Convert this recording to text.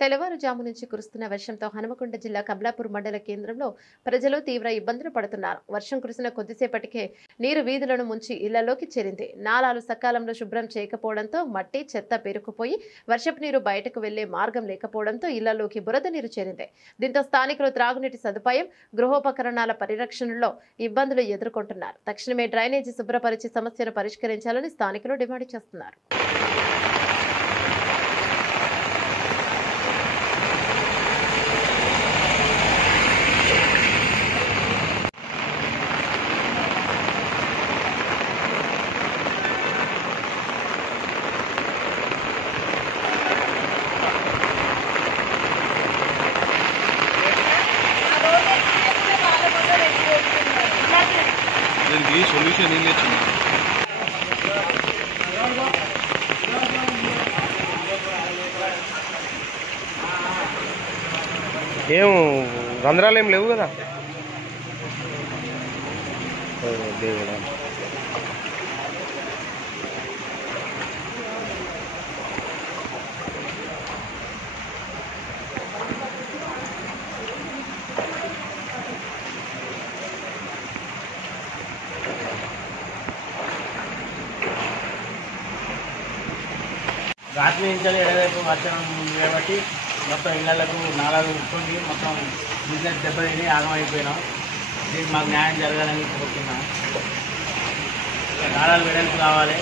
తెల్లవారుజాము నుంచి కురుస్తున్న వర్షంతో హనుమకొండ జిల్లా కమలాపూర్ మండల కేంద్రంలో ప్రజలు తీవ్ర ఇబ్బందులు పడుతున్నారు. వర్షం కురిసిన కొద్దిసేపటికే నీరు వీధులను ముంచి ఇళ్లలోకి చేరింది. నాలాలు సకాలంలో శుభ్రం చేయకపోవడంతో మట్టి, చెత్త పేరుకుపోయి వర్షపు నీరు బయటకు వెళ్లే మార్గం లేకపోవడంతో ఇళ్లలోకి బురద నీరు చేరింది. దీంతో స్థానికులు త్రాగునీటి సదుపాయం, గృహోపకరణాల పరిరక్షణలో ఇబ్బందులు ఎదుర్కొంటున్నారు. తక్షణమే డ్రైనేజీ శుభ్రపరిచి సమస్యను పరిష్కరించాలని స్థానికులు డిమాండ్ చేస్తున్నారు. దీనికి సొల్యూషన్ ఏం లేదు. ఏం రంధ్రాలు ఏం లేవు కదా. దేవుడా, రాత్రి నుంచి ఎడవైపు వర్షం కాబట్టి మొత్తం ఇళ్లకు నాలాలు ఉట్టుకుండి మొత్తం బిజినెస్ దెబ్బతిని ఆగమైపోయినాం. దీనికి మాకు న్యాయం జరగాలని కోరుతున్నాం. నాలాలు వెడల్పు కావాలి.